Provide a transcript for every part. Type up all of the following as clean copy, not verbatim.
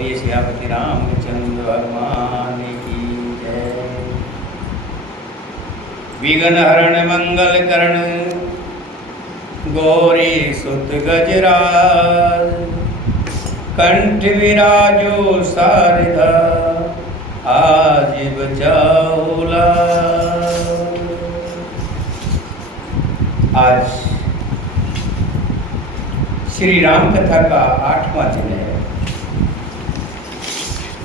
बोलिए सियापति रामचंद्र भगवान की जय। विघ्न हरण मंगल करण गौरी सुत गजराज, कंठ विराजो शारदा आज बचाओ लाज। आज श्री राम कथा का 8वां दिन है।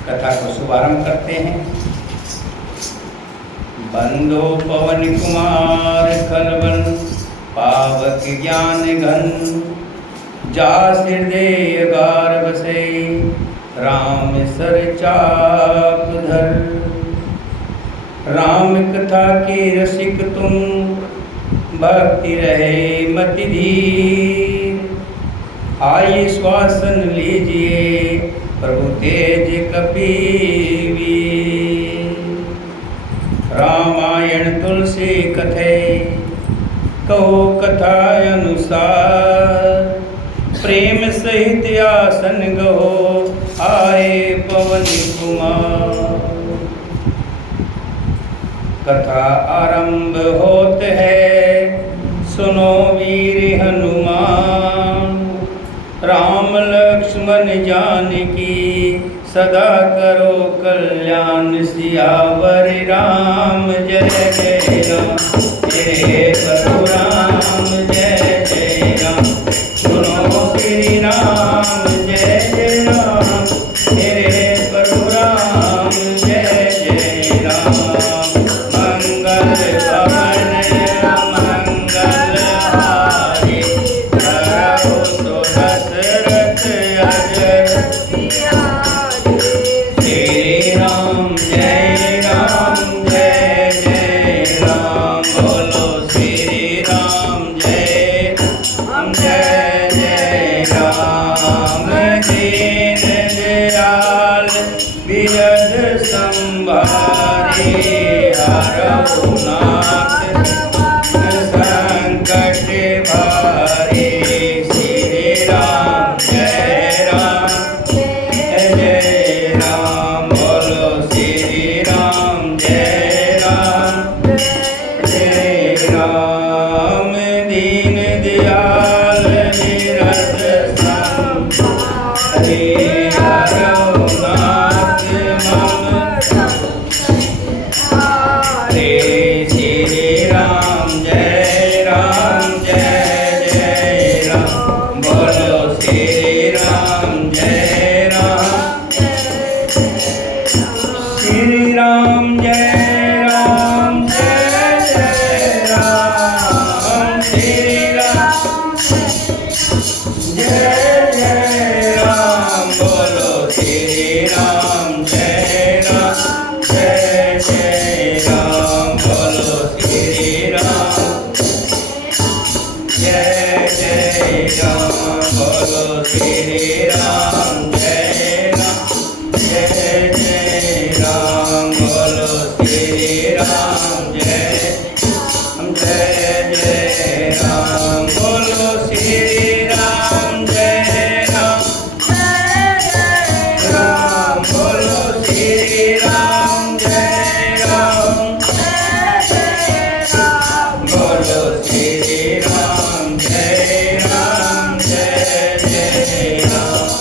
कथा को शुभारंभ करते हैं। बंदो पवन कुमार खलवन पावक ज्ञान घन, जा हृदय गार बसे राम सर चाप धर। राम कथा के रसिक तुम, भक्ति रहे मति धीर। आइए श्वासन लीजिए प्रभु तेज कपीवीर। रामायण तुलसी कथे कहो कथा अनुसार, प्रेम सहित आसन गहो आए पवन कुमार। कथा आरंभ होत है सुनो वीर हनुमान, राम लक्ष्मण जानकी सदा करो कल्याण। सियावर राम जय जय राम, जय करो राम जय जय राम। सुनो श्री राम जय जय राम, जय करो राम जय जय राम। मंगल भवन मंगल हारी, करहु तो दशरथ अजय। श्री राम जय जय राम, बोलो श्री राम जय जय राम। दीन दयाल बिरध संभारे, हरहु नाथ संकट भारे। श्री राम जय राम, बोलो श्री राम जय राम। दीन दयाल बिरध संभारे, हरहु नाथ मम श्री राम जय राम, बोलो श्री राम जय राम। श्री राम जय राम, श्री राम जय राम, बोलो श्री राम जय राम, बोलो श्री राम जय राम, बोलो श्री राम जय राम, बोलो श्री राम जय राम, बोलो श्री राम जय राम, बोलो श्री राम जय राम, बोलो श्री राम जय राम।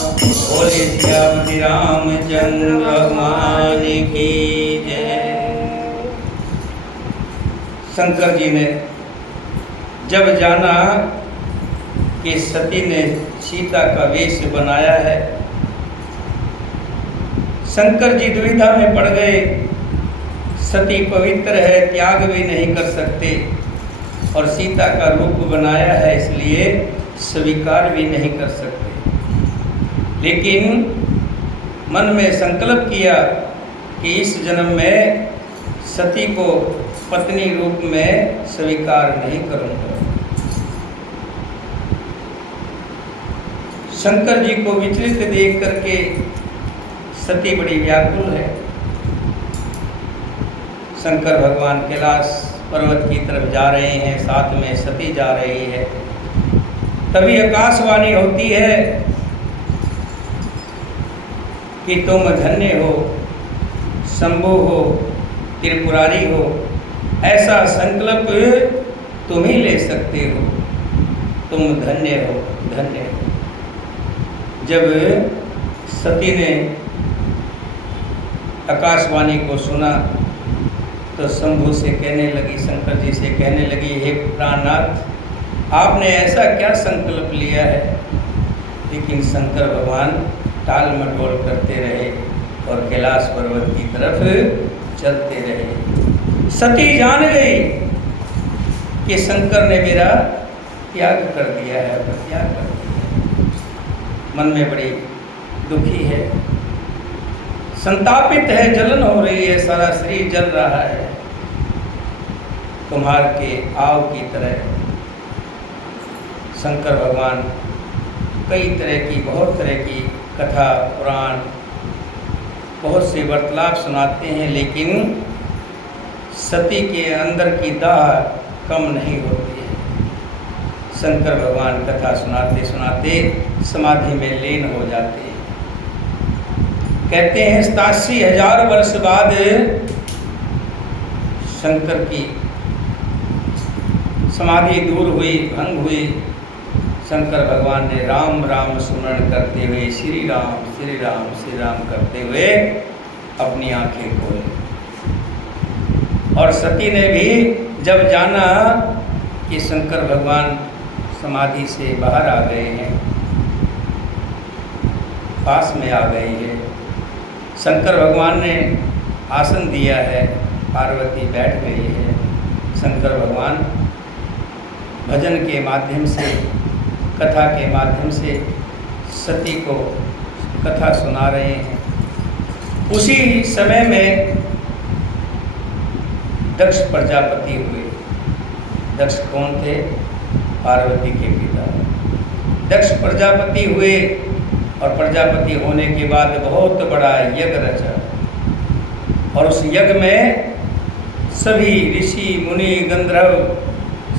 बोले सियापति रामचंद्र भगवान की जय। शंकर जी ने जब जाना कि सती ने सीता का वेश बनाया है, शंकर जी दुविधा में पड़ गए। सती पवित्र है, त्याग भी नहीं कर सकते, और सीता का रूप बनाया है इसलिए स्वीकार भी नहीं कर सकते। लेकिन मन में संकल्प किया कि इस जन्म में सती को पत्नी रूप में स्वीकार नहीं करूंगा। शंकर जी को विचलित देख करके सती बड़ी व्याकुल है। शंकर भगवान कैलाश पर्वत की तरफ जा रहे हैं, साथ में सती जा रही है। तभी आकाशवाणी होती है कि तुम धन्य हो, शंभु हो, त्रिपुरारी हो, ऐसा संकल्प तुम ही ले सकते हो। तुम धन्य हो, धन्य हो। जब सती ने आकाशवाणी को सुना तो शंभु से कहने लगी, शंकर जी से कहने लगी, हे प्राणनाथ, आपने ऐसा क्या संकल्प लिया है? लेकिन शंकर भगवान टाल मटोल करते रहे और कैलाश पर्वत की तरफ चलते रहे। सती जान गई कि शंकर ने मेरा त्याग कर दिया है, त्याग कर दिया। मन में बड़ी दुखी है, संतापित है, जलन हो रही है, सारा शरीर जल रहा है। कुम्हार के आव की तरह शंकर भगवान कई तरह की, बहुत तरह की कथा, पुराण, बहुत से वार्तालाप सुनाते हैं, लेकिन सती के अंदर की दाह कम नहीं होती है। शंकर भगवान कथा सुनाते सुनाते समाधि में लीन हो जाते हैं। कहते हैं 87,000 वर्ष बाद शंकर की समाधि दूर हुई, भंग हुई। शंकर भगवान ने राम राम स्मरण करते हुए श्री राम श्री राम श्री राम करते हुए अपनी आंखें खोली। और सती ने भी जब जाना कि शंकर भगवान समाधि से बाहर आ गए हैं, पास में आ गए हैं, शंकर भगवान ने आसन दिया है, पार्वती बैठ गई है। शंकर भगवान भजन के माध्यम से, कथा के माध्यम से सती को कथा सुना रहे हैं। उसी समय में दक्ष प्रजापति हुए। दक्ष कौन थे? पार्वती के पिता। दक्ष प्रजापति हुए और प्रजापति होने के बाद बहुत बड़ा यज्ञ रचा और उस यज्ञ में सभी ऋषि मुनि गंधर्व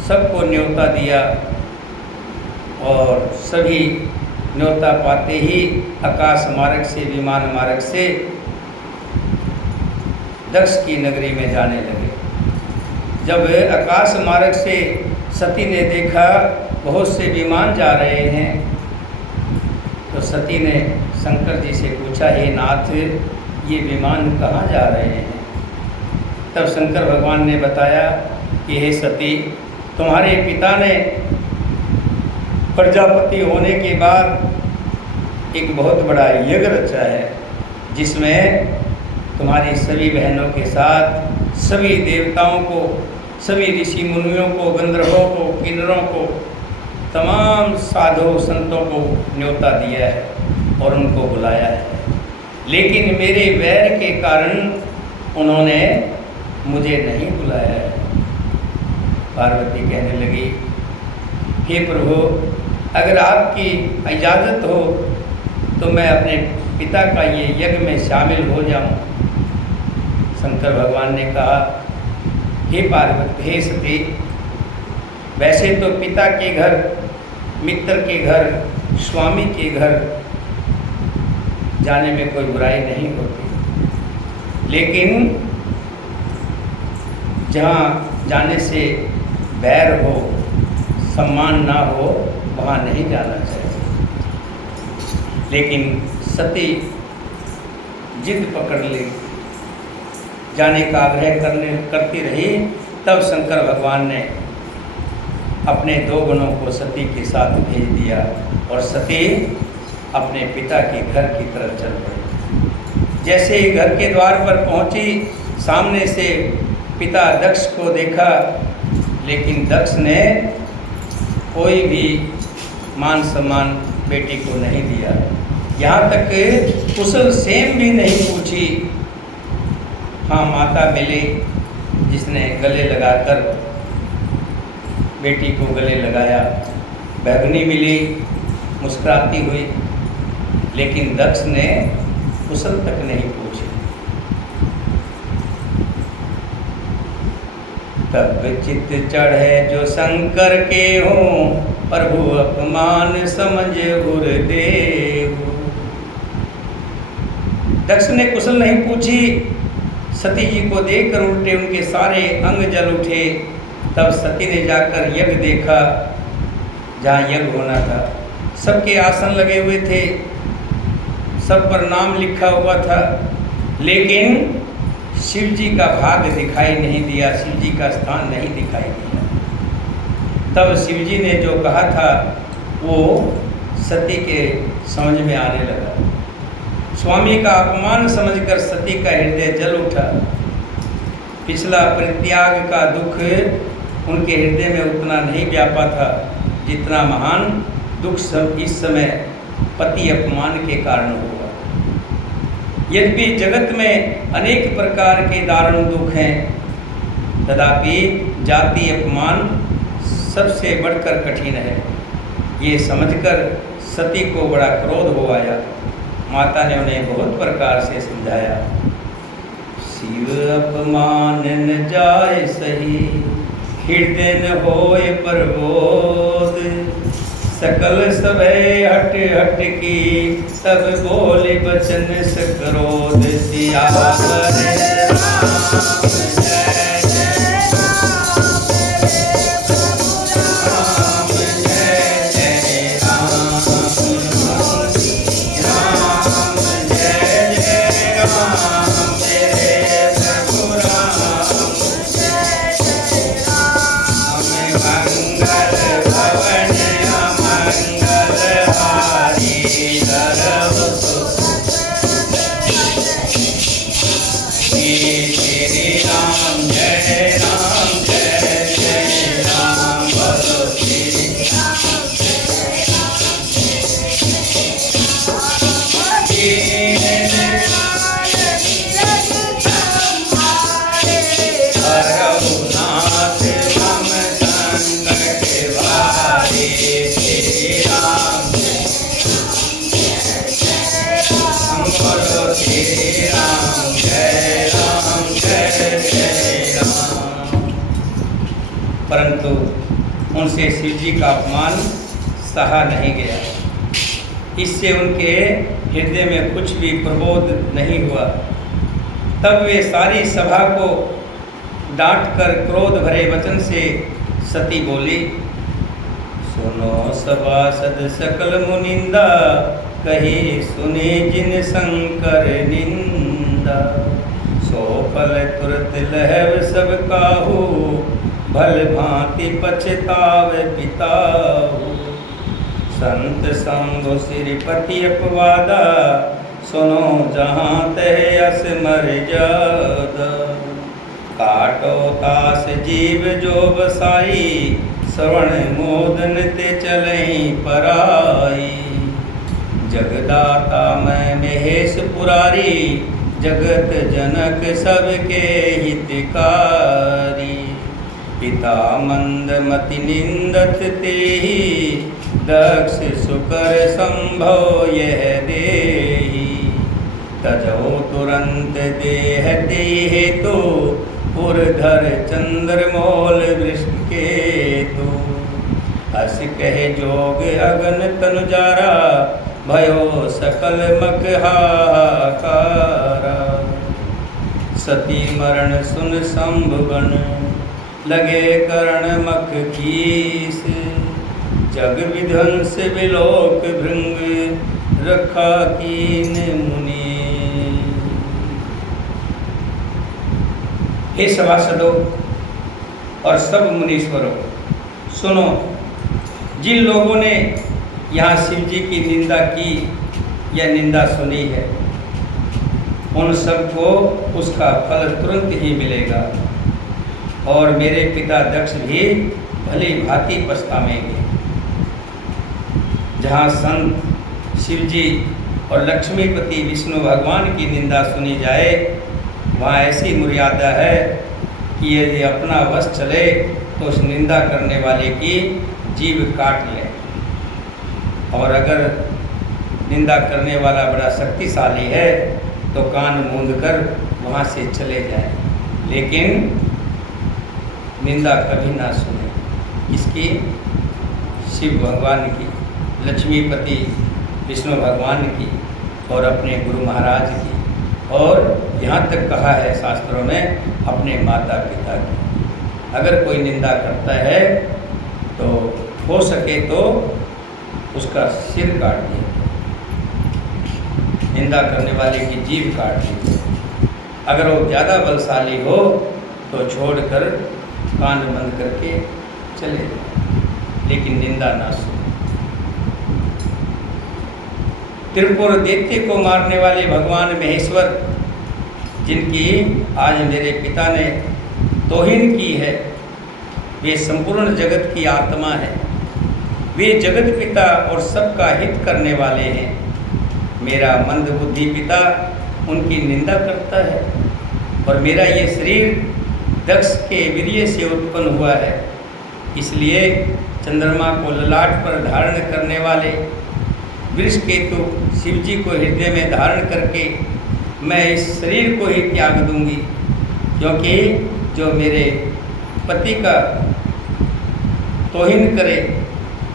सबको न्योता दिया और सभी न्योता पाते ही आकाश मार्ग से, विमान मार्ग से दक्ष की नगरी में जाने लगे। जब आकाश मार्ग से सती ने देखा बहुत से विमान जा रहे हैं तो सती ने शंकर जी से पूछा, हे नाथ, ये विमान कहाँ जा रहे हैं? तब शंकर भगवान ने बताया कि हे सती, तुम्हारे पिता ने प्रजापति होने के बाद एक बहुत बड़ा यज्ञ रचा है जिसमें तुम्हारी सभी बहनों के साथ सभी देवताओं को, सभी ऋषि मुनियों को, गंधर्वों को, किन्नरों को, तमाम साधु संतों को न्योता दिया है और उनको बुलाया है। लेकिन मेरे वैर के कारण उन्होंने मुझे नहीं बुलाया है। पार्वती कहने लगी, हे प्रभु, अगर आपकी इजाज़त हो तो मैं अपने पिता का ये यज्ञ में शामिल हो जाऊं। शंकर भगवान ने कहा, हे पार्वती, हे सती, वैसे तो पिता के घर, मित्र के घर, स्वामी के घर जाने में कोई बुराई नहीं होती, लेकिन जहाँ जाने से बैर हो, सम्मान ना हो, वहाँ नहीं जाना चाहिए। लेकिन सती जिद पकड़ ली, जाने का आग्रह करती रही। तब शंकर भगवान ने अपने 2 गणों को सती के साथ भेज दिया और सती अपने पिता के घर की तरफ चल पड़ी। जैसे ही घर के द्वार पर पहुंची, सामने से पिता दक्ष को देखा, लेकिन दक्ष ने कोई भी मान सम्मान बेटी को नहीं दिया। यहाँ तक कुशल सेम भी नहीं पूछी। हाँ, माता मिली जिसने गले लगाकर बेटी को गले लगाया, भगनी मिली मुस्कुराती हुई, लेकिन दक्ष ने कुशल तक नहीं पूछी। तब चित्त चढ़े जो शंकर के हों, प्रभु अपमान समझ गुरुदेव। दक्ष ने कुशल नहीं पूछी, सती जी को देखकर उल्टे उनके सारे अंग जल उठे। तब सती ने जाकर यज्ञ देखा, जहाँ यज्ञ होना था। सबके आसन लगे हुए थे, सब पर नाम लिखा हुआ था, लेकिन शिव जी का भाग दिखाई नहीं दिया, शिव जी का स्थान नहीं दिखाई दिया। तब शिव जी ने जो कहा था वो सती के समझ में आने लगा। स्वामी का अपमान समझकर सती का हृदय जल उठा। पिछला परित्याग का दुख उनके हृदय में उतना नहीं व्यापा था जितना महान दुख सब इस समय पति अपमान के कारण हुआ। यद्यपि जगत में अनेक प्रकार के दारुण दुख हैं, तथापि जाति अपमान सबसे बढ़कर कठिन है। ये समझकर सती को बड़ा क्रोध हो आया। माता ने उन्हें बहुत प्रकार से समझाया। शिव अपमान न जाय सही, हृदय न होय प्रबोध। सकल सभय हट हट की, तब बोले बचन सक्रोध। सियावर राम जय जय राम, मेरे प्रभु राम जय जय राम। राम जय जय राम, मेरे प्रभु राम जय जय राम। मंगल भवन परंतु उनसे शिव जी का अपमान सहा नहीं गया। इससे उनके हृदय में कुछ भी प्रबोध नहीं हुआ। तब वे सारी सभा को डांटकर क्रोध भरे वचन से सती बोली। सुनो सभासद सकल मुनिंदा, कही सुने जिन शंकर निंदा। सो फल तुरत लहव सब काहू, भल भांति पछताव पिताहु। संत संगो श्रीपति अपवादा, सुनो जहाँ तह अस मर्यादा। काटो तास जीव जो बसाई, श्रवण मोदन ते चलई पराई। जगदाता मैं महेश पुरारी, जगत जनक सबके हितकारी। पिता मंदमति निंदत तेहि, दक्ष सुकर संभव यह देहि। तजो तुरंत देह देहे तो, पुरधर चंद्रमौल वृष्ण केतु। हस कहे जोग अगन तनुजारा, भयो सकल मख हाहाकारा। सती मरण सुन शंभुगण, लगे करण मख कीस। जग विध्वंस विलोक भृंग, रखा कीन मुनि। हे सभासदों और सब मुनीश्वरों, सुनो, जिन लोगों ने यहाँ शिव जी की निंदा की या निंदा सुनी है, उन सबको उसका फल तुरंत ही मिलेगा। और मेरे पिता दक्ष भी भली भांति पछतावेंगे। जहाँ संत शिव जी और लक्ष्मीपति विष्णु भगवान की निंदा सुनी जाए, वहाँ ऐसी मर्यादा है कि यदि अपना वश चले तो उस निंदा करने वाले की जीभ काट ले। और अगर निंदा करने वाला बड़ा शक्तिशाली है तो कान मूंद कर वहाँ से चले जाए, लेकिन निंदा कभी ना सुने। इसकी शिव भगवान की, लक्ष्मीपति विष्णु भगवान की और अपने गुरु महाराज की। और यहाँ तक कहा है शास्त्रों में अपने माता पिता की। अगर कोई निंदा करता है तो हो सके तो उसका सिर काट दिए, निंदा करने वाले की जीभ काट दीजिए। अगर वो ज़्यादा बलशाली हो तो छोड़कर कान बंद करके चले जाए, लेकिन निंदा ना सुने। त्रिपुर दैत्य को मारने वाले भगवान महेश्वर, जिनकी आज मेरे पिता ने तौहीन की है, वे संपूर्ण जगत की आत्मा है। वे जगत पिता और सबका हित करने वाले हैं। मेरा मंद बुद्धि पिता उनकी निंदा करता है, और मेरा ये शरीर दक्ष के वीर्य से उत्पन्न हुआ है। इसलिए चंद्रमा को ललाट पर धारण करने वाले वृषकेतु शिव जी को हृदय में धारण करके मैं इस शरीर को ही त्याग दूंगी, क्योंकि जो मेरे पति का तौहीन करे,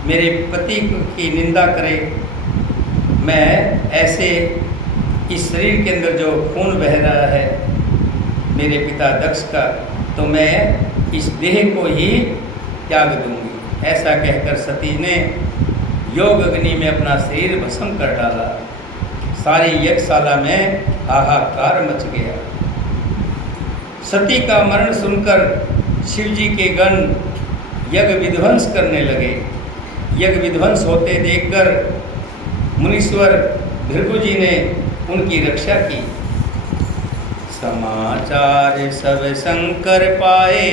मेरे पति की निंदा करे, मैं ऐसे इस शरीर के अंदर जो खून बह रहा है मेरे पिता दक्ष का, तो मैं इस देह को ही त्याग दूंगी। ऐसा कहकर सती ने योग अग्नि में अपना शरीर भस्म कर डाला। सारी यज्ञशाला में हाहाकार मच गया। सती का मरण सुनकर शिव जी के गण यज्ञ विध्वंस करने लगे। यज्ञ विध्वंस होते देखकर मुनीश्वर भृगु जी ने उनकी रक्षा की। समाचार सब शंकर पाए,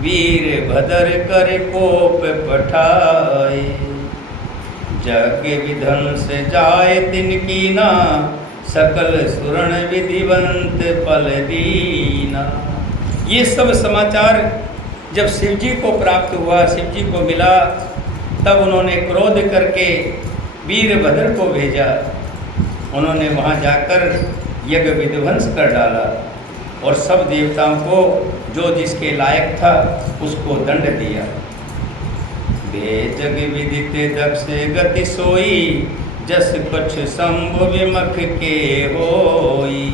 वीर भदर कर कोप पठाए। जग विध्वंस जाए तिनकी ना, सकल सुरण विधिवंत पल दीना। ये सब समाचार जब शिव जी को प्राप्त हुआ, शिव जी को मिला, तब उन्होंने क्रोध करके वीरभद्र को भेजा। उन्होंने वहाँ जाकर यज्ञ विध्वंस कर डाला और सब देवताओं को जो जिसके लायक था उसको दंड दिया। जग विदित दक्ष गति सोई, जस कुछ शंभु विमुख के होई।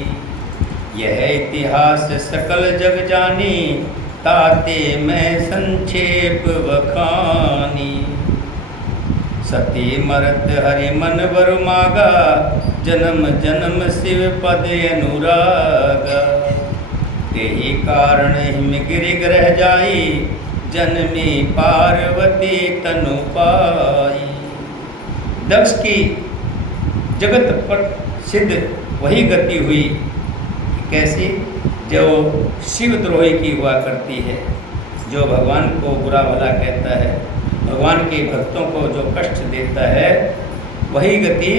यह इतिहास सकल जग जानी, ताते मैं संक्षेप बखानी। सती मरत हरि मन वर मागा, जन्म जन्म शिव पद अनुरागा। यही कारण हिम गिर ग्रह जाई, जन्मी पार्वती तनु पाई। दक्ष की जगत पर सिद्ध वही गति हुई, कैसी? जो शिवद्रोही की हुआ करती है, जो भगवान को बुरा भला कहता है, भगवान के भक्तों को जो कष्ट देता है, वही गति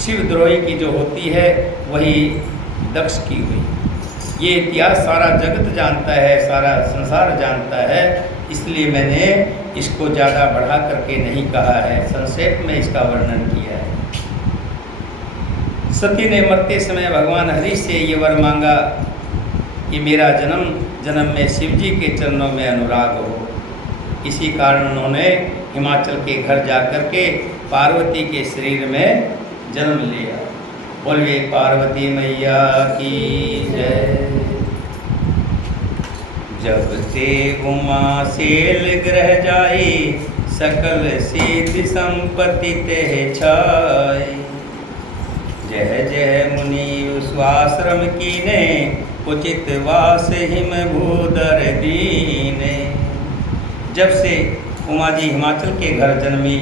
शिवद्रोही की जो होती है वही दक्ष की हुई। ये इतिहास सारा जगत जानता है, सारा संसार जानता है, इसलिए मैंने इसको ज़्यादा बढ़ा करके नहीं कहा है, संक्षेप में इसका वर्णन किया है। सती ने मरते समय भगवान हरि से ये वर मांगा कि मेरा जन्म जन्म में शिव जी के चरणों में अनुराग हो। इसी कारण उन्होंने हिमाचल के घर जाकर के पार्वती के शरीर में जन्म लिया। बोलिए पार्वती मैया की जय। जब ते उमा सेल ग्रह जाई, सकल सिद्धि संपत्ति ते छाई। जय जय मुनि स्वाश्रम कीने, उचित वास हिम भूधर दीने। जब से उमा जी हिमाचल के घर जन्मी,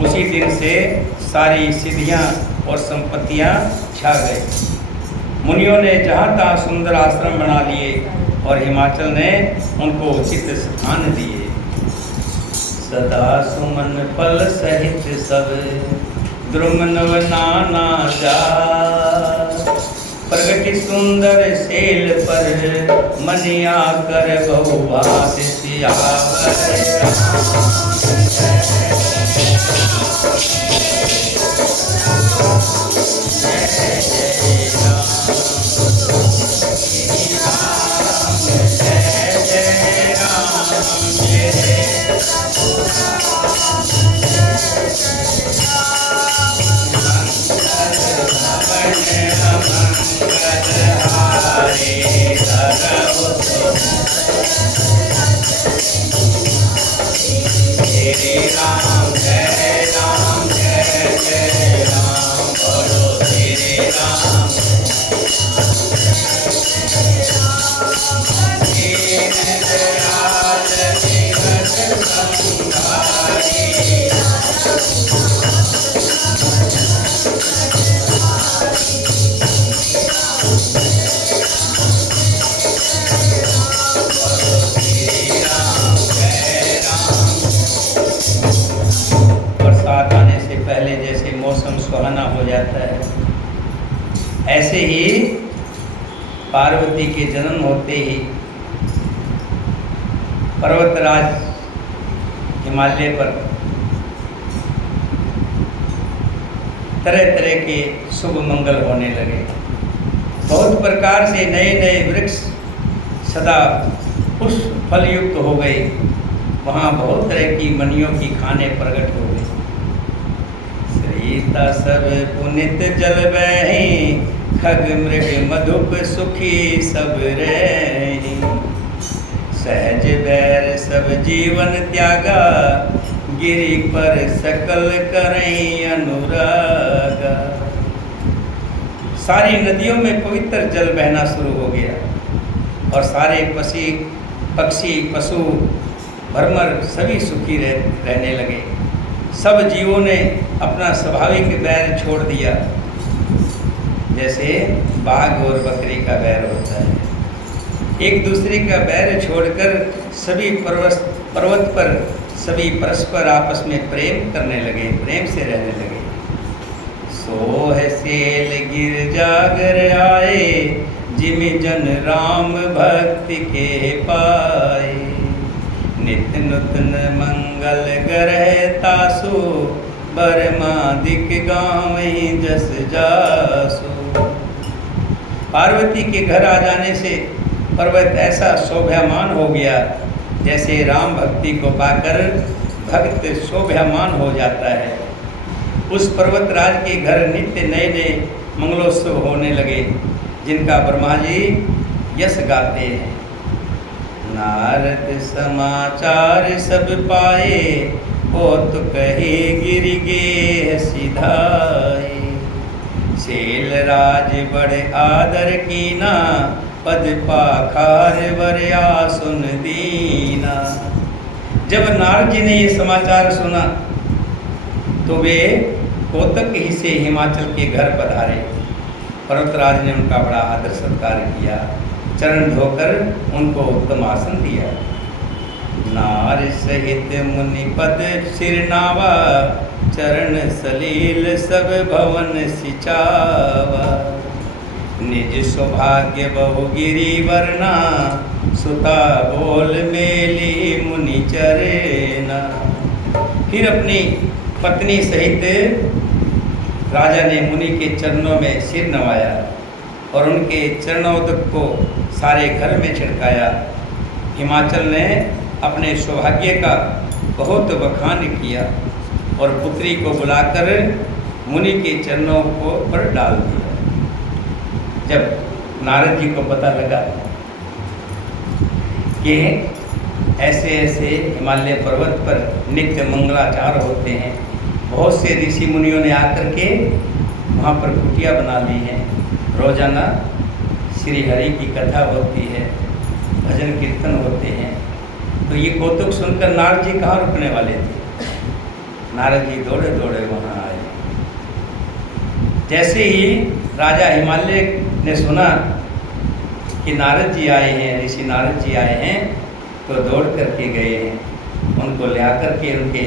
उसी दिन से सारी सिद्धियां और संपत्तियां छा गई। मुनियों ने जहाँ तहाँ सुंदर आश्रम बना लिए और हिमाचल ने उनको उचित स्थान दिए। सदा सुमन फल सहित सब, द्रुम नव नाना जा। प्रगति सुंदर सेल पर, मनिया कर बहुभाष सियावर। बरसात आने से पहले जैसे मौसम सुहाना हो जाता है, ऐसे ही पार्वती के जन्म होते ही पर्वतराज हिमालय पर तरह तरह के शुभ मंगल होने लगे। बहुत प्रकार से नए नए वृक्ष सदा पुष्प फल युक्त हो गए। वहाँ बहुत तरह की मनियों की खाने प्रकट हो गई। श्रीता सब पुनित जल बहि, खग मृग मधुप सुखी सब रही। सहज बैर सब जीवन त्यागा, गिरि पर सकल करई अनुरागा। सारी नदियों में पवित्र जल बहना शुरू हो गया और सारे पक्षी पशु भरमर सभी सुखी रहने लगे। सब जीवों ने अपना स्वाभाविक बैर छोड़ दिया, जैसे बाघ और बकरी का बैर होता है। एक दूसरे का बैर छोड़कर सभी पर्वत पर सभी परस्पर आपस में प्रेम करने लगे, प्रेम से रहने लगे। सोह सेल गिर जागर आए, जिमि जन राम भक्ति के पाए। नित नूतन मंगल गरह तासु, बरमादिक गाँवहि जस जासु। पार्वती के घर आ जाने से पर्वत ऐसा शोभायमान हो गया, जैसे राम भक्ति को पाकर भक्त शोभायमान हो जाता है। उस पर्वतराज के घर नित्य नए नए मंगलोत्सव होने लगे, जिनका ब्रह्मा जी यश गाते हैं। नारद समाचार सब पाए, होत कहे गिरि गेह सिधाए। शैल राज बड़े आदर कीना, पद पाखार वर्या सुन दीना। जब नारद जी ने ये समाचार सुना तो वे कोतक ही से हिमाचल के घर पधारे। पर्वतराज ने उनका बड़ा आदर सत्कार किया, चरण धोकर उनको उत्तम आसन दिया। नार सहित मुनि पद सिर नावा, चरण सलील सब भवन सिचावा। निज सौभाग्य बहु गिरि वर्णा, सुता बोल मेली मुनि चरेना। फिर अपनी पत्नी सहित राजा ने मुनि के चरणों में सिर नवाया और उनके चरणोदक को सारे घर में छिड़काया। हिमाचल ने अपने सौभाग्य का बहुत बखान किया और पुत्री को बुलाकर मुनि के चरणों को पर डाल दिया। जब नारद जी को पता लगा कि ऐसे ऐसे हिमालय पर्वत पर नित्य मंगलाचार होते हैं, बहुत से ऋषि मुनियों ने आकर के वहाँ पर कुटिया बना ली हैं। रोजाना श्री हरि की कथा होती है, भजन कीर्तन होते हैं। तो ये कौतुक सुनकर नारद जी कहाँ रुकने वाले थे। नारद जी दौड़े दौड़े वहाँ आए। जैसे ही राजा हिमालय ने सुना कि नारद जी आए हैं, ऋषि नारद जी आए हैं, तो दौड़ करके गए हैं। उनको ले आकर के उनके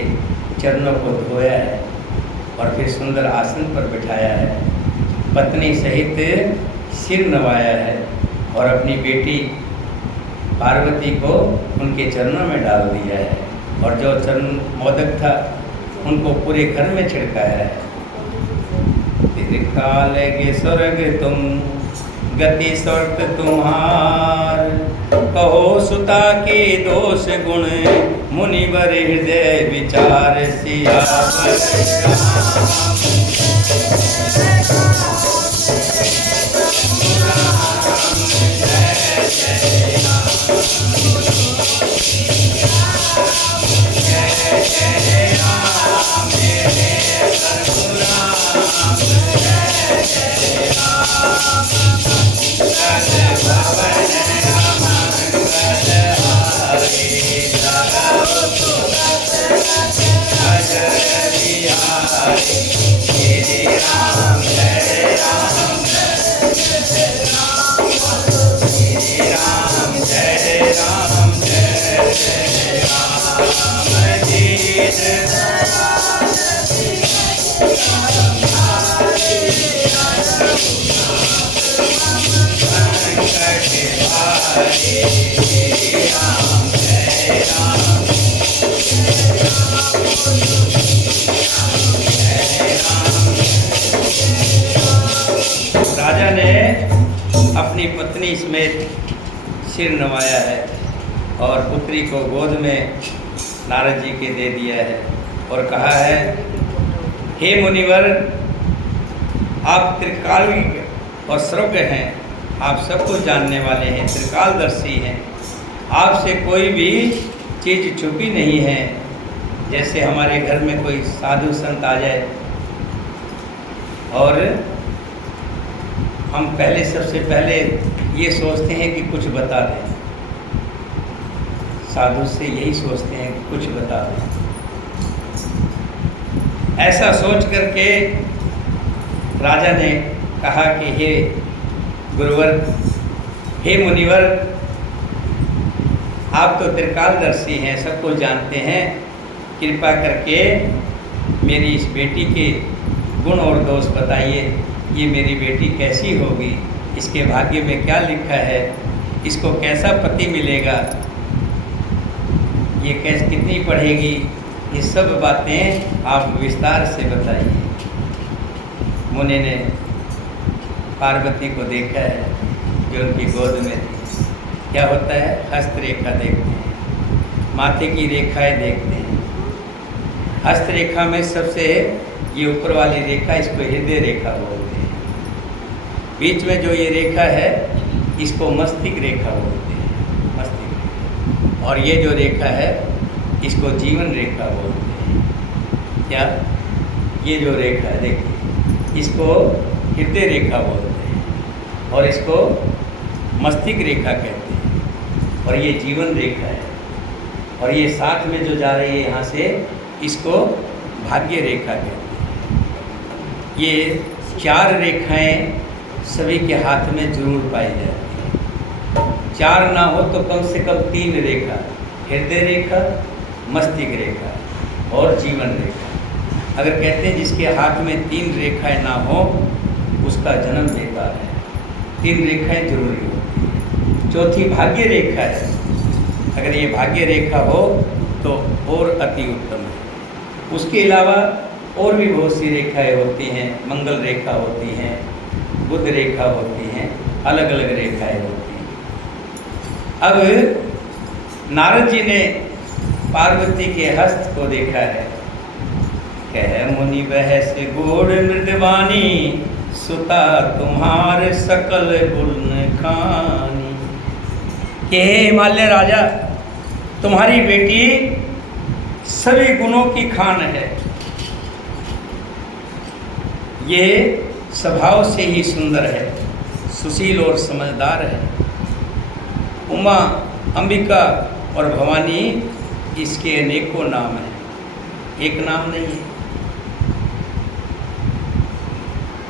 चरणों को धोया है और फिर सुंदर आसन पर बिठाया है। पत्नी सहित सिर नवाया है और अपनी बेटी पार्वती को उनके चरणों में डाल दिया है और जो चरण मोदक था उनको पूरे घर में छिड़काया है। काल के स्वर्ग तुम गति स्वर्ग तुम्हार, कहो सुता के दोष गुण मुनिवर हृदय विचार। सियावर राम राजा ने अपनी पत्नी समेत सिर नवाया है और पुत्री को गोद में नारद जी के दे दिया है और कहा है, हे मुनिवर, आप त्रिकाल और सर्वज्ञ हैं, आप सब कुछ जानने वाले हैं, त्रिकालदर्शी हैं, आपसे कोई भी चीज़ छुपी नहीं है। जैसे हमारे घर में कोई साधु संत आ जाए और हम पहले सबसे पहले ये सोचते हैं कि कुछ बता दें, साधु से यही सोचते हैं कि कुछ बता दें। ऐसा सोच करके राजा ने कहा कि हे गुरुवर, हे मुनिवर, आप तो त्रिकालदर्शी हैं, सब कुछ जानते हैं, कृपा करके मेरी इस बेटी के गुण और दोष बताइए। ये मेरी बेटी कैसी होगी, इसके भाग्य में क्या लिखा है, इसको कैसा पति मिलेगा, ये कैसे कितनी पढ़ेगी, ये सब बातें आप विस्तार से बताइए। मुनि ने पार्वती को देखा है जो उनकी गोद में थी। क्या होता है, हस्तरेखा देखते हैं, माथे की रेखाएं देखते हैं। हस्तरेखा में सबसे ये ऊपर वाली रेखा, इसको हृदय रेखा बोलते हैं। बीच में जो ये रेखा है इसको मस्तिष्क रेखा बोलते हैं, मस्तिष्क रेखा। और ये जो रेखा है इसको जीवन रेखा बोलते हैं। क्या, ये जो रेखा है देखिए, इसको हृदय रेखा बोलते हैं और इसको मस्तिष्क रेखा कहते हैं और ये जीवन रेखा है। और ये साथ में जो जा रही है यहाँ से, इसको भाग्य रेखा कहते हैं। ये 4 रेखाएं सभी के हाथ में जरूर पाई जाती है। 4 ना हो तो कम से कम 3 रेखा, हृदय रेखा, मस्तिष्क रेखा और जीवन रेखा। अगर कहते हैं जिसके हाथ में 3 रेखाएं ना हो उसका जन्म बेकार है। 3 रेखाएं जरूरी होती है। चौथी भाग्य रेखा है, अगर ये भाग्य रेखा हो तो और अति उत्तम है। उसके अलावा और भी बहुत सी रेखाएं होती हैं, मंगल रेखा होती हैं, बुध रेखा होती हैं, अलग अलग रेखाएं होती हैं। अब नारद जी ने पार्वती के हस्त को देखा है। कह मुनि बहस गोड़ मृदवानी, सुता तुम्हार सकल गुण खानी। के हिमालय राजा, तुम्हारी बेटी सभी गुणों की खान है। ये स्वभाव से ही सुंदर है, सुशील और समझदार है। उमा, अंबिका और भवानी इसके अनेकों नाम हैं, एक नाम नहीं है।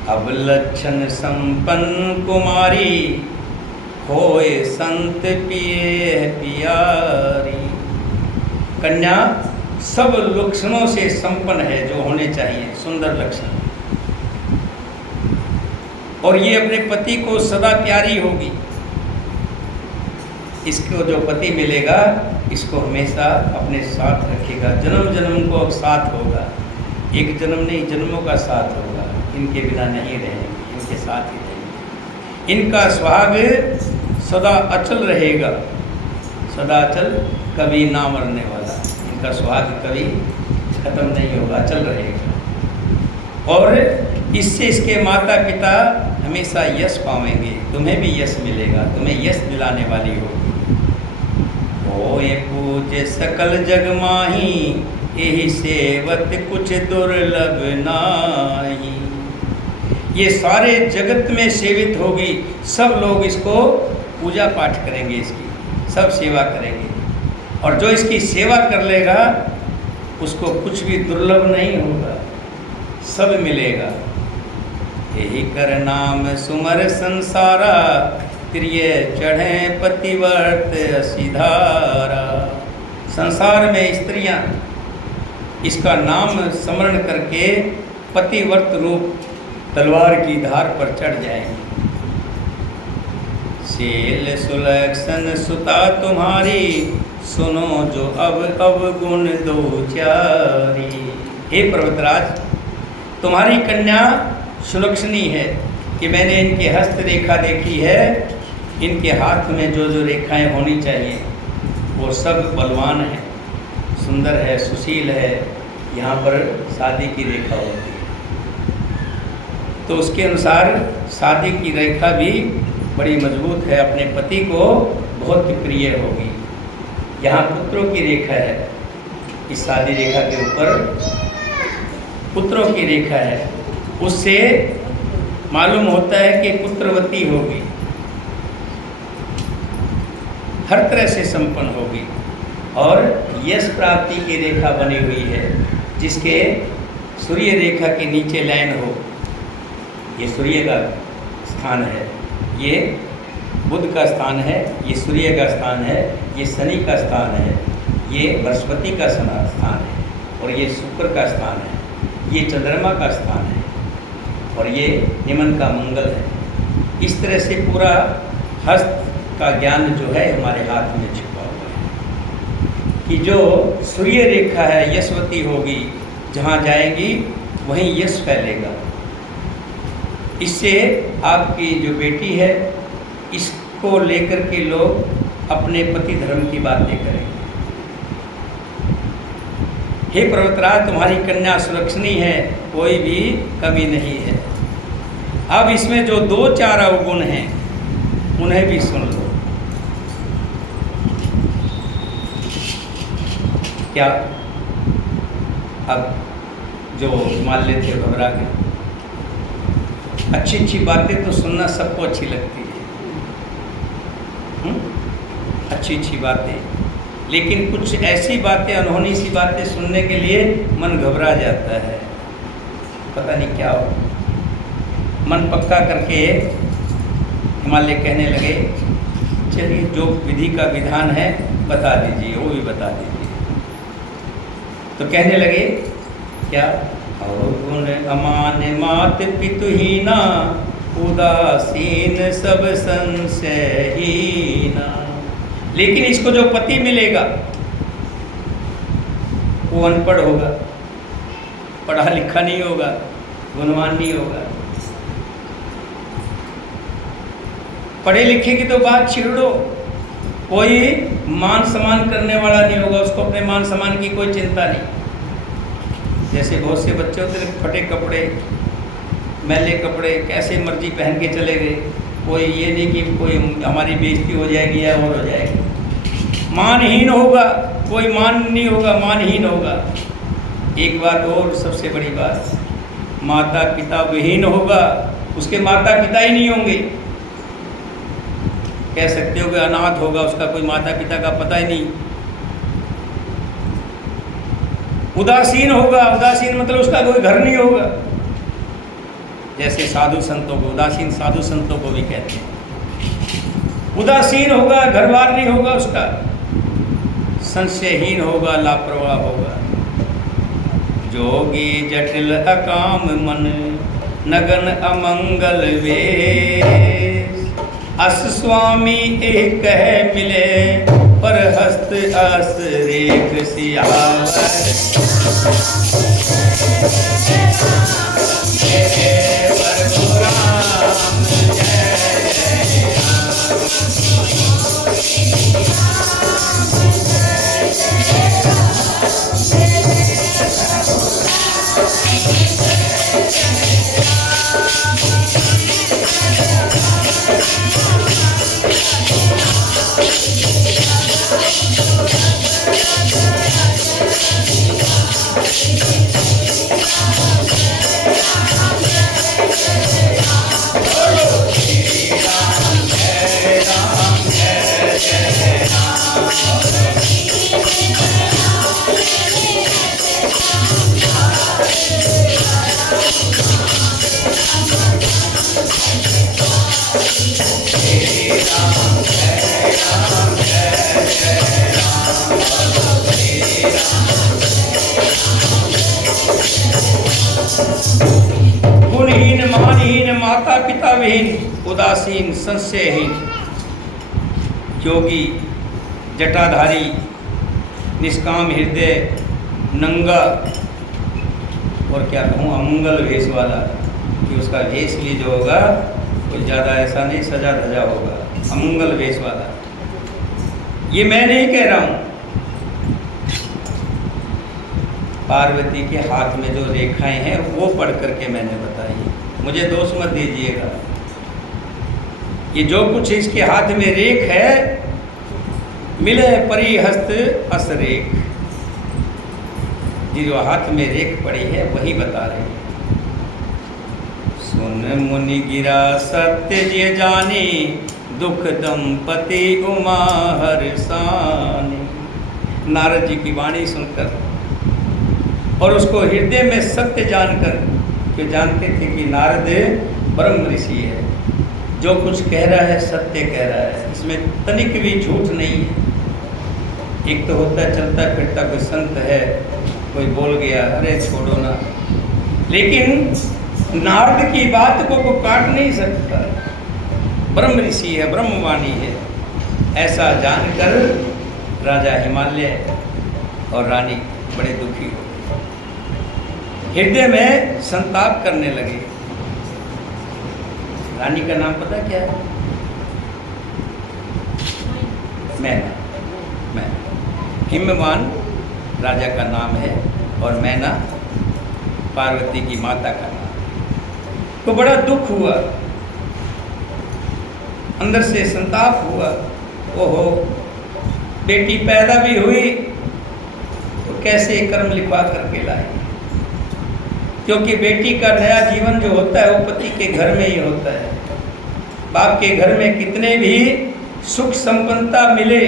अब लक्षण संपन्न कुमारी, होए संत पिए पियारी। कन्या सब लक्षणों से संपन्न है, जो होने चाहिए, सुंदर लक्षण। और ये अपने पति को सदा प्यारी होगी। इसको जो पति मिलेगा इसको हमेशा अपने साथ रखेगा, जन्म जन्म को अब साथ होगा। एक जन्म नहीं, जन्मों का साथ होगा। इनके बिना नहीं रहेंगे, इनके साथ ही रहेंगे। इनका सुहाग सदा अचल रहेगा, सदा अचल, कभी ना मरने वाला। इनका सुहाग कभी खत्म नहीं होगा, अचल रहेगा। और इससे इसके माता पिता हमेशा यश पावेंगे। तुम्हें भी यश मिलेगा, तुम्हें यश दिलाने वाली होगी। होए पूज्य सकल जग माही, यही सेवत कुछ दुर्लभ नाही। ये सारे जगत में सेवित होगी, सब लोग इसको पूजा पाठ करेंगे, इसकी सब सेवा करेंगे। और जो इसकी सेवा कर लेगा उसको कुछ भी दुर्लभ नहीं होगा, सब मिलेगा। यही कर नाम सुमर संसारा, प्रिय चढ़े पतिवर्त असिधारा। संसार में स्त्रियां इसका नाम स्मरण करके पतिव्रत रूप तलवार की धार पर चढ़ जाएंगे। शील सुलक्षण सुता तुम्हारी, सुनो जो अब गुण दो चारी। हे पर्वतराज, तुम्हारी कन्या सुलक्षणी है कि मैंने इनके हस्त रेखा देखी है, इनके हाथ में जो जो रेखाएं होनी चाहिए वो सब बलवान है, सुंदर है, सुशील है। यहाँ पर शादी की रेखा होती है, तो उसके अनुसार शादी की रेखा भी बड़ी मजबूत है, अपने पति को बहुत प्रिय होगी। यहाँ पुत्रों की रेखा है, इस शादी रेखा के ऊपर पुत्रों की रेखा है, उससे मालूम होता है कि पुत्रवती होगी, हर तरह से संपन्न होगी। और यश प्राप्ति की रेखा बनी हुई है, जिसके सूर्य रेखा के नीचे लाइन हो, ये सूर्य का स्थान है, ये बुध का स्थान है, ये सूर्य का स्थान है, ये शनि का स्थान है, ये बृहस्पति का स्थान है, और ये शुक्र का स्थान है, ये चंद्रमा का स्थान है, और ये निमन का मंगल है। इस तरह से पूरा हस्त का ज्ञान जो है हमारे हाथ में छुपा हुआ है कि जो सूर्य रेखा है यशवती होगी, जहाँ जाएगी वहीं यश फैलेगा। इससे आपकी जो बेटी है, इसको लेकर के लोग अपने पति धर्म की बातें करेंगे। हे पर्वतराज, तुम्हारी कन्या सुलक्षणी है, कोई भी कमी नहीं है। अब इसमें जो 2-4 अवगुण हैं उन्हें भी सुन लो। क्या अब जो मान लेते हो घबरा गए, अच्छी अच्छी बातें तो सुनना सबको अच्छी लगती है, अच्छी अच्छी बातें, लेकिन कुछ ऐसी बातें, अनहोनी सी बातें सुनने के लिए मन घबरा जाता है, पता नहीं क्या हो। मन पक्का करके हिमालय कहने लगे, चलिए जो विधि का विधान है बता दीजिए, वो भी बता दीजिए। तो कहने लगे क्या, अवगुण अमान मात पितुहीना, उदासीन सब संशयहीना। लेकिन इसको जो पति मिलेगा वो अनपढ़ होगा, पढ़ा लिखा नहीं होगा, गुणवान नहीं होगा। पढ़े लिखे की तो बात छिड़ो, कोई मान सम्मान करने वाला नहीं होगा, उसको अपने मान सम्मान की कोई चिंता नहीं। जैसे बहुत से बच्चे होते हैं, फटे कपड़े, मैले कपड़े, कैसे मर्जी पहन के चले गए, कोई ये नहीं कि कोई हमारी बेइज्जती हो जाएगी या और हो जाएगी। मानहीन होगा, कोई मान नहीं होगा, मानहीन होगा। एक बात और, सबसे बड़ी बात, माता पिता विहीन होगा, उसके माता पिता ही नहीं होंगे। कह सकते हो कि अनाथ होगा, उसका कोई माता पिता का पता ही नहीं। उदासीन होगा, उदासीन मतलब उसका कोई घर नहीं होगा। जैसे साधु संतों को उदासीन, साधु संतों को भी कहते हैं। उदासीन होगा, घर बार नहीं होगा उसका, संशयहीन होगा, लापरवाह होगा। जोगी जटिल अकाम मन, नगन अमंगल वेश। अस स्वामी एक है मिले, पर हस्त अस रेख सियावर। ज्ञानहीन, माता पिता विहीन, उदासीन, संशयहीन, योगी, जटाधारी, निष्काम हृदय, नंगा, और क्या कहूँ, अमंगल वेश वाला, कि उसका वेश भी जो होगा कुछ ज़्यादा ऐसा नहीं सजा धजा होगा, अमंगल वेश वाला। ये मैं नहीं कह रहा हूँ, पार्वती के हाथ में जो रेखाएं हैं वो पढ़ करके मैंने बताई, मुझे दोष मत दीजिएगा। ये जो कुछ इसके हाथ में रेख है, मिले परिहस्त असरेख, ये जो हाथ में रेख पड़ी है वही बता रही है। सुन मुनि गिरा सत्य जे जानी, दुख दंपति उमा हर्षानी। नारद जी की वाणी सुनकर और उसको हृदय में सत्य जानकर, कि जानते थे कि नारद ब्रह्म ऋषि है, जो कुछ कह रहा है सत्य कह रहा है, इसमें तनिक भी झूठ नहीं है। एक तो होता है चलता फिरता कोई संत है, कोई बोल गया, अरे छोड़ो ना, लेकिन नारद की बात को काट नहीं सकता, ब्रह्म ऋषि है, ब्रह्मवाणी है। ऐसा जानकर राजा हिमालय और रानी बड़े दुखी हो, हृदय में संताप करने लगे। रानी का नाम पता क्या है? मैना। हिमवान राजा का नाम है और मैना पार्वती की माता का नाम। तो बड़ा दुख हुआ, अंदर से संताप हुआ। ओहो, बेटी पैदा भी हुई तो कैसे कर्म लिखवा करके लाई, क्योंकि बेटी का नया जीवन जो होता है वो पति के घर में ही होता है। बाप के घर में कितने भी सुख संपन्नता मिले,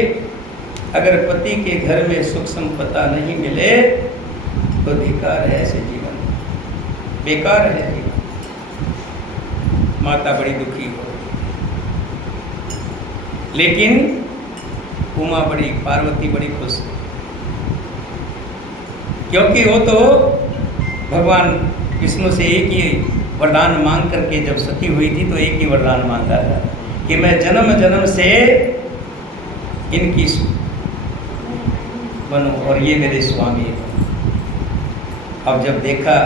अगर पति के घर में सुख संपन्नता नहीं मिले तो धिक्कार है, ऐसे जीवन बेकार है जीवन। माता बड़ी दुखी हो, लेकिन उमा बड़ी, पार्वती बड़ी खुश, क्योंकि वो तो भगवान विष्णु से एक ही वरदान मांग करके जब सती हुई थी तो एक ही वरदान मांगा था कि मैं जन्म जन्म से इनकी बनूं और ये मेरे स्वामी हैं। अब जब देखा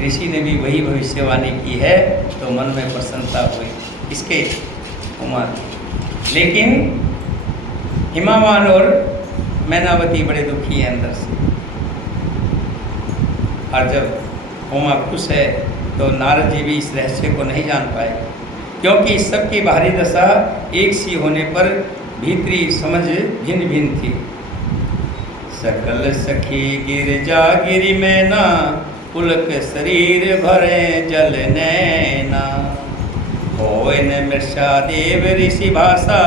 ऋषि ने भी वही भविष्यवाणी की है तो मन में प्रसन्नता हुई इसके उमा। लेकिन हिमावान और मैनावती बड़े दुखी हैं अंदर से। और जब उमा खुश है तो नारद जी भी इस रहस्य को नहीं जान पाए, क्योंकि इस सब की बाहरी दशा एक सी होने पर भीतरी समझ भिन्न भिन्न थी। सकल सखी गिरजा गिरि मैना, पुलक शरीर भरे जल नैना। होय न मृषा देव ऋषि भाषा,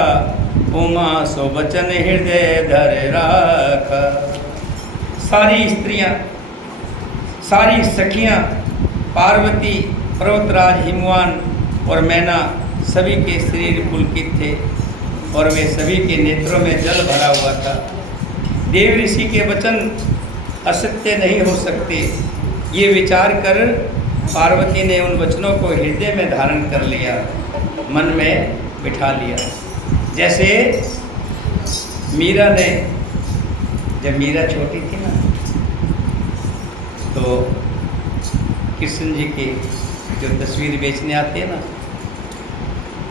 उमा सो बचन हृदय धर राखा। सारी स्त्रियां, सारी सखियां, पार्वती, पर्वतराज हिमवान और मैना सभी के शरीर पुलकित थे और वे सभी के नेत्रों में जल भरा हुआ था। देव ऋषि के वचन असत्य नहीं हो सकते, ये विचार कर पार्वती ने उन वचनों को हृदय में धारण कर लिया, मन में बिठा लिया। जैसे मीरा ने, जब मीरा छोटी थी ना, तो कृष्ण जी की जो तस्वीर बेचने आती है ना,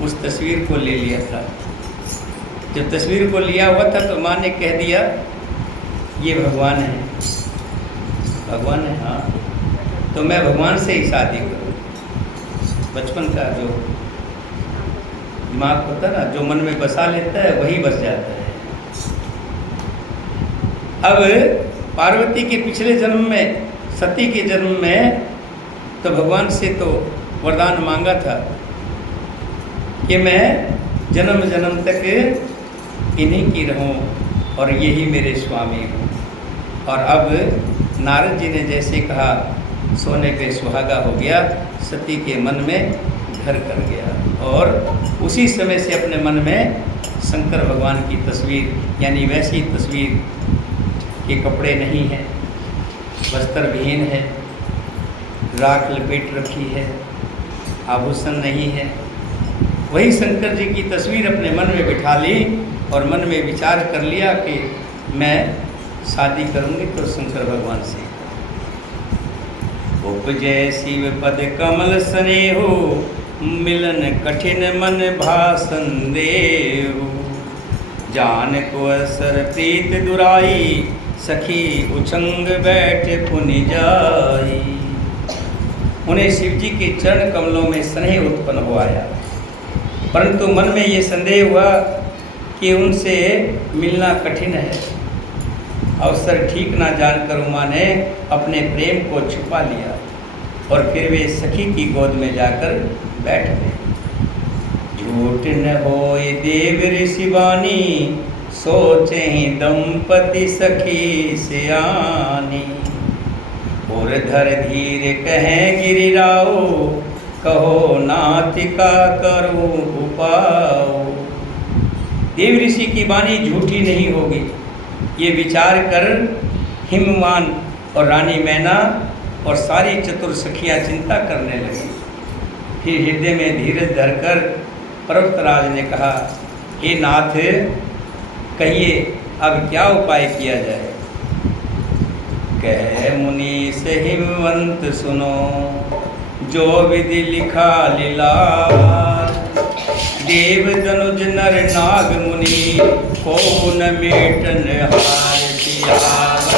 उस तस्वीर को ले लिया था। जब तस्वीर को लिया हुआ था तो माँ ने कह दिया ये भगवान है, भगवान है, हाँ, तो मैं भगवान से ही शादी करूँ। बचपन का जो दिमाग होता है ना, जो मन में बसा लेता है वही बस जाता है। अब पार्वती के पिछले जन्म में, सती के जन्म में तो भगवान से तो वरदान मांगा था कि मैं जन्म जन्म तक इन्हीं की रहूं और यही मेरे स्वामी हूँ। और अब नारद जी ने जैसे कहा, सोने पे सुहागा हो गया, सती के मन में घर कर गया। और उसी समय से अपने मन में शंकर भगवान की तस्वीर, यानी वैसी तस्वीर के कपड़े नहीं हैं, वस्त्र विहीन है, राख लपेट रखी है, आभूषण नहीं है। वही शंकर जी की तस्वीर अपने मन में बिठा ली और मन में विचार कर लिया कि मैं शादी करूंगी तो शंकर भगवान से। उपजय शिव पद कमल स्नेहो, मिलन कठिन मन भासन देहु। जान को असर प्रीत दुराई, सखी उछंग बैठ पुनि जाई। उन्हें शिव जी के चरण कमलों में स्नेह उत्पन्न हो आया, परंतु मन में ये संदेह हुआ कि उनसे मिलना कठिन है। अवसर ठीक ना जानकर उमा ने अपने प्रेम को छुपा लिया और फिर वे सखी की गोद में जाकर बैठ गए। झूठ न होए देव ऋषि वाणी, सोचे ही दंपति सखी सियानी। और धर धीर कहें गिरिराओ, कहो नातिका करो उपाओ। देव ऋषि की वाणी झूठी नहीं होगी, ये विचार कर हिमवान और रानी मैना और सारी चतुर सखियाँ चिंता करने लगी। फिर हृदय में धीरज धरकर पर्वतराज ने कहा, हे नाथ, कहिए अब क्या उपाय किया जाए। कह मुनीष हिमवंत सुनो, जो विधि लिखा लीलार। देव तनुज नर नाग मुनि, को न मेटन हार पियार।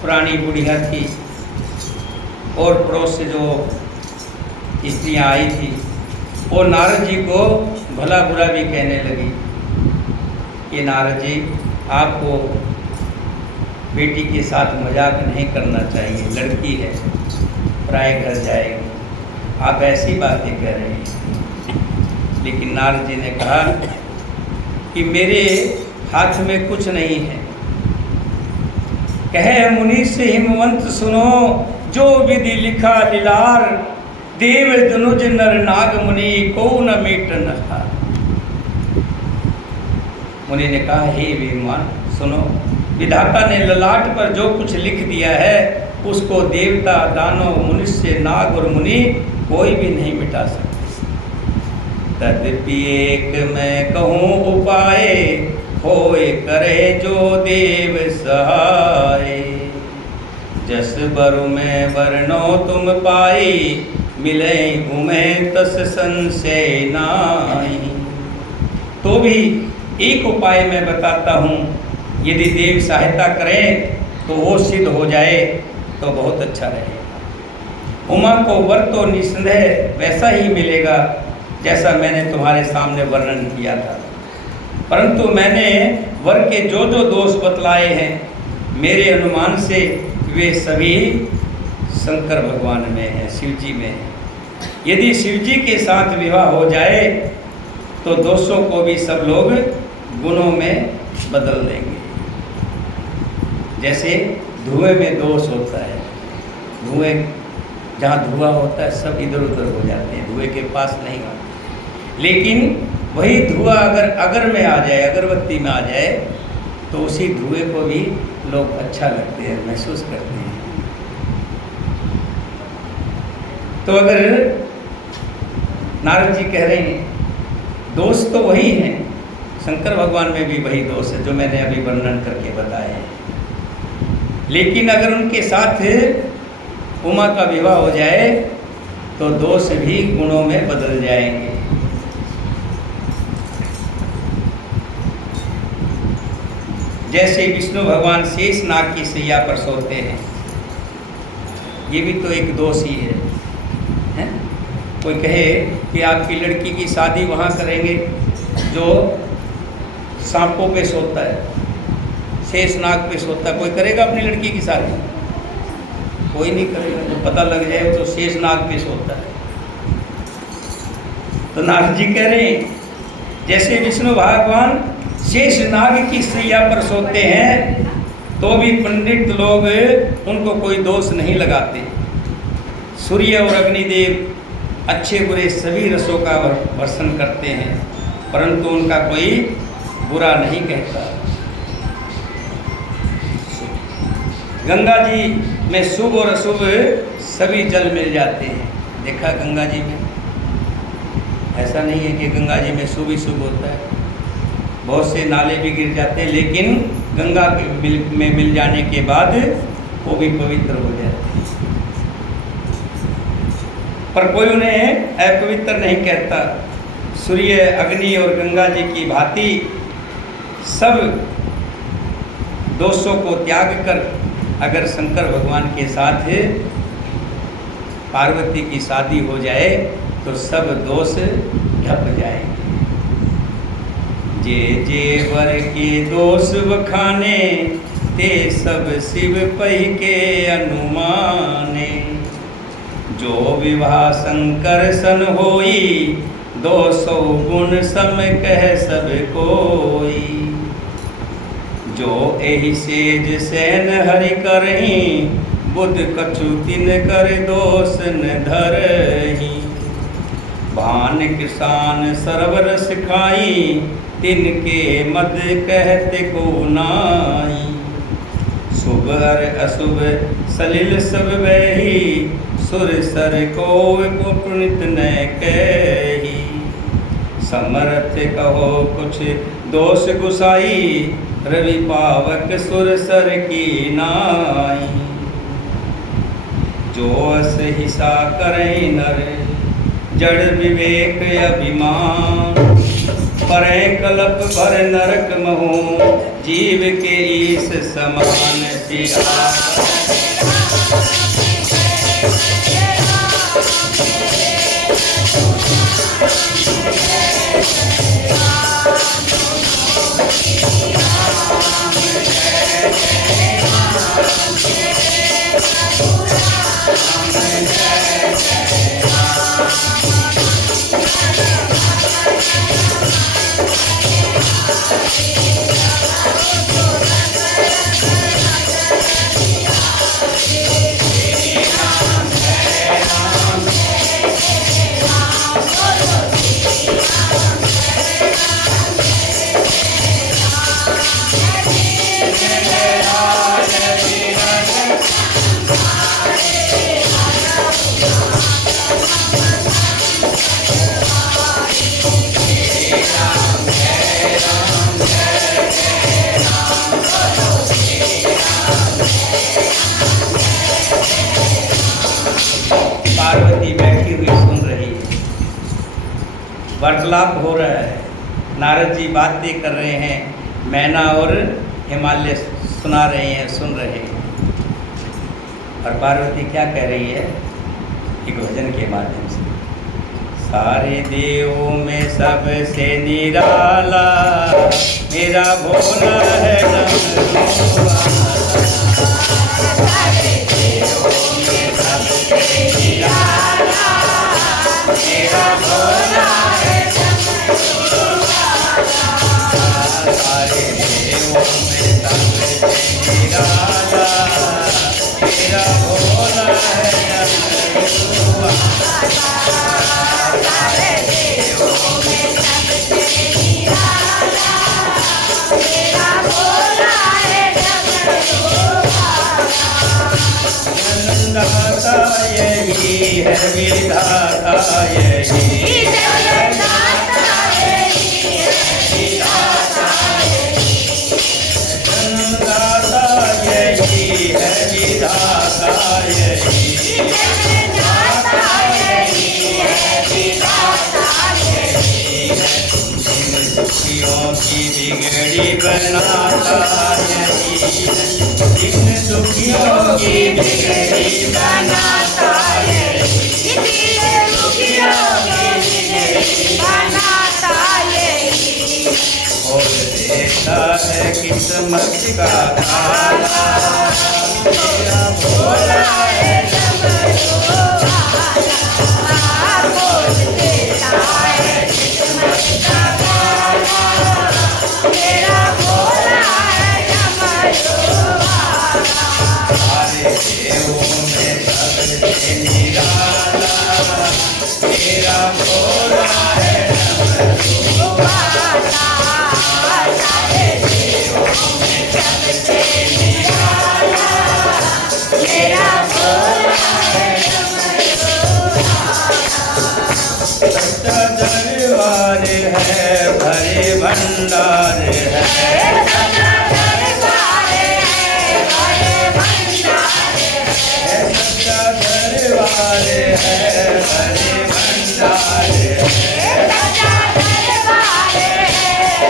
पुरानी बुढ़िया थी और पड़ोस से जो स्त्रियाँ आई थी, वो नारद जी को भला बुरा भी कहने लगी कि नारद जी, आपको बेटी के साथ मजाक नहीं करना चाहिए, लड़की है, पराए घर जाएगी, आप ऐसी बातें कह रहे हैं। लेकिन नारद जी ने कहा कि मेरे हाथ में कुछ नहीं है। कहे मुनीष हिमवंत सुनो, जो विधि लिखा लीलार। देव तनुज नर नाग मुनि, को न मेटन हार। मुनि ने कहा, हे विमान सुनो, विधाता ने ललाट पर जो कुछ लिख दिया है उसको देवता, दानव, मनुष्य, नाग और मुनि कोई भी नहीं मिटा सकते। तद्यपि एक मैं कहूँ उपाय, होए करे जो देव सहाय। जस बरु में वर्णो तुम पाई, मिले घूमे तस संशय नाई। तो भी एक उपाय मैं बताता हूँ, यदि देव सहायता करें तो वो सिद्ध हो जाए तो बहुत अच्छा रहेगा। उमा को वर तो निस्संदेह वैसा ही मिलेगा जैसा मैंने तुम्हारे सामने वर्णन किया था, परंतु मैंने वर के जो जो दोष बतलाए हैं, मेरे अनुमान से वे सभी शंकर भगवान में हैं, शिव जी में हैं। यदि शिव जी के साथ विवाह हो जाए तो दोषों को भी सब लोग गुणों में बदल देंगे। जैसे धुएं में दोष होता है, धुएं जहाँ धुआं होता है सब इधर उधर हो जाते हैं, धुएं के पास नहीं आते। लेकिन वही धुआं अगर में आ जाए, अगरबत्ती में आ जाए, तो उसी धुएं को भी लोग अच्छा लगते हैं, महसूस करते हैं। तो अगर नारद जी कह रहे हैं दोष तो वही हैं, शंकर भगवान में भी वही दोष है जो मैंने अभी वर्णन करके बताए हैं। लेकिन अगर उनके साथ उमा का विवाह हो जाए तो दोष भी गुणों में बदल जाएंगे। जैसे विष्णु भगवान शेष नाग की सैया पर सोते हैं, ये भी तो एक दोष ही है? कोई कहे कि आपकी लड़की की शादी वहाँ करेंगे जो सांपों पे सोता है, शेष नाग पे सोता है, कोई करेगा अपनी लड़की की शादी? कोई नहीं करेगा। तो पता लग जाए तो शेष नाग पे सोता है। तो नारद जी कह रहे हैं जैसे विष्णु भगवान शेष नाग की सैया पर सोते हैं तो भी पंडित लोग उनको कोई दोष नहीं लगाते। सूर्य और अग्निदेव अच्छे बुरे सभी रसों का वर्षण करते हैं, परंतु उनका कोई बुरा नहीं कहता। गंगा जी में शुभ और अशुभ सभी जल मिल जाते हैं। देखा गंगा जी में ऐसा नहीं है कि गंगा जी में शुभ ही शुभ होता है, बहुत से नाले भी गिर जाते हैं, लेकिन गंगा में मिल जाने के बाद वो भी पवित्र हो जाते हैं। पर कोई उन्हें अपवित्र नहीं कहता। सूर्य, अग्नि और गंगा जी की भांति सब दोषों को त्याग कर अगर शंकर भगवान के साथ पार्वती की शादी हो जाए तो सब दोष ढप जाएंगे। जे जे वर के दोष बखाने ते सब शिव पही के अनुमाने। जो विवाह शंकर सन होई 200 गुण सम कह सब कोई। जो एहि सेज सैन हरि करही बुध कछु तिन कर दोष न धरही। भान किसान सरवर सिखाई तिनके मद कहते को नाई। शुभ हर अशुभ सलिल सब बही सुर सर को पुनित न कही। समर्थ कहो कुछ दोष गुसाई रवि पावक सुर सर की नाई। जो अस हिसा करें नर जड़ विवेक अभिमान। परे कल्प भर नरक महु जीव के ईस समान सिया। पार्वती बैठी हुई सुन रही है, वार्तालाप हो रहा है, नारद जी बातें कर रहे हैं, मैना और हिमालय सुना रहे हैं, सुन रहे हैं। और पार्वती क्या कह रही है एक भजन के माध्यम से। सारे देवों में सबसे निराला मेरा भोला है नमः। सारे देवों में सबसे निराला मेरा भोला है नमः। सारे देवों में सबसे निराला मेरा भोला है नमः। सारे देवों में सबसे निराला मेरा भोला है नमः। जन्मदाता यही है विधाता यही जन्मदाता यही है विधाता यही जन्मदाता यही है दुखियों की बिगड़ी बनाता यही, दिल दुखियों की बिगड़ी बनाता यही। खोल देता है किस्मत का ताला, मेरा भोला है डमरू वाला, खोल देता है किस्मत का ताला, मेरा भोला है डमरू वाला। सारे देवों में सबसे निराला, मेरा भोला है डमरू वाला, सारे देवों में सबसे निराला, मेरा भोला है डमरू वाला। सच्चा दरबार है, भरे भंडार है, सच्चा दरबार है, भरे भंडार है। सच्चा दरबार है, भरे भंडार है, सच्चा दरबार है,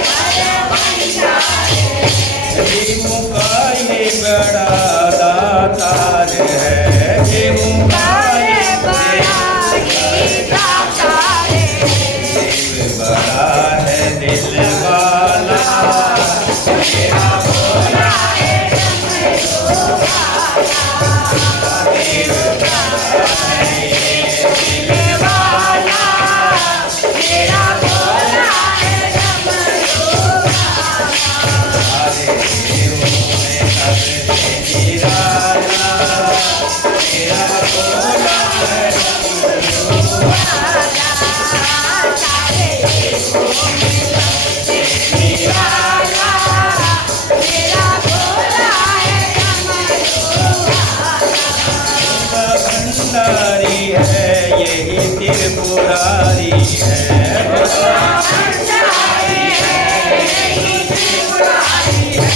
भरे भंडार है। देवों का ये बड़ा दातार है, देवों का ये बड़ा ही दाता है। देव बड़ा है दिल वाला, मेरा भोला है डमरू वाला, देव बड़ा है दिल वाला, मेरा भोला है डमरू वाला। सारे देवों में सबसे निराला, मेरा भोला है डमरू वाला, सारे देवों में सबसे निराला, मेरा भोला है डमरू वाला। भंडारी है, यही त्रिपुरारी है, भंडारी है, यही त्रिपुरारी है।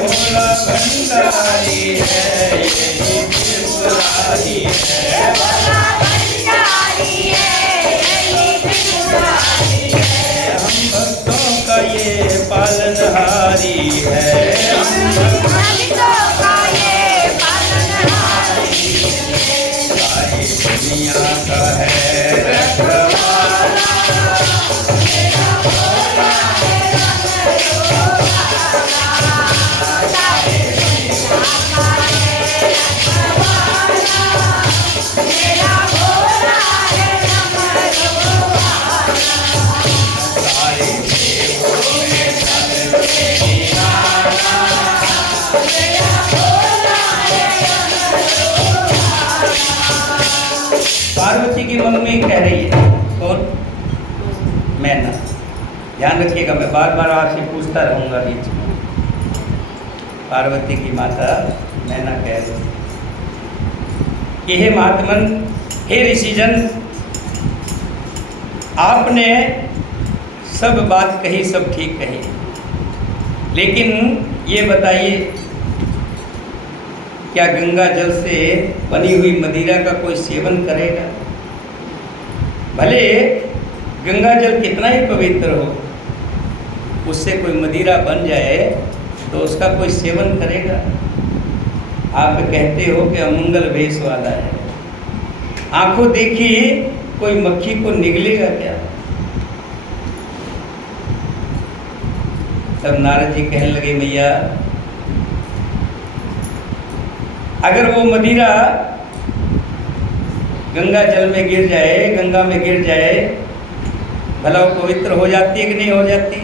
भोला भंडारी है, यही त्रिपुरारी है, भोला भंडारी है, यही त्रिपुरारी है। हम भक्तों का ये पालनहारी है, हम भक्तों का ये पालनहारी है। सारी दुनिया का है रखवाला, मेरा भोला है डमरू वाला, सारे दुनिया का है रखवाला, मेरा भोला है डमरू वाला। सारे देवों में सबसे निराला, मेरा भोला है डमरू वाला। पार्वती की मम्मी कह रही है, कौन? मैना। ध्यान रखिएगा, मैं बार बार आपसे पूछता रहूंगा बीच में। पार्वती की माता मैना कह रही है कि हे महात्मन, हे ऋषिजन, आपने सब बात कही, सब ठीक कही, लेकिन ये बताइए, क्या गंगा जल से बनी हुई मदिरा का कोई सेवन करेगा? भले गंगा जल कितना ही पवित्र हो, उससे कोई मदिरा बन जाए तो उसका कोई सेवन करेगा? आप कहते हो कि अमंगल भेष वाला है, आंखों देखी कोई मक्खी को निगलेगा क्या? तब नारद जी कहने लगे, मैया अगर वो मदिरा गंगा जल में गिर जाए, गंगा में गिर जाए, भला वो पवित्र हो जाती है कि नहीं हो जाती?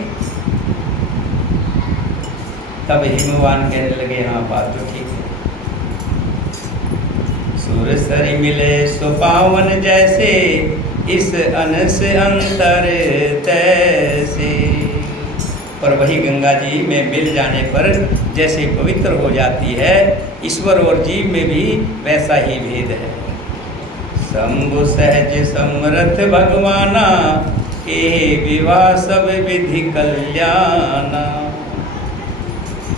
तब हिमवान कहने लगे, हाँ बात तो ठीक है। सुर सरी मिले सो पावन जैसे, इस अन से अंतर तैसे। पर वही गंगा जी में मिल जाने पर जैसे पवित्र हो जाती है, ईश्वर और जीव में भी वैसा ही भेद है। शंभु सहज समरथ भगवाना, के विवाह सब विधि कल्याणा।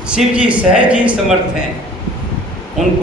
शिव जी सहज ही समर्थ हैं, उनको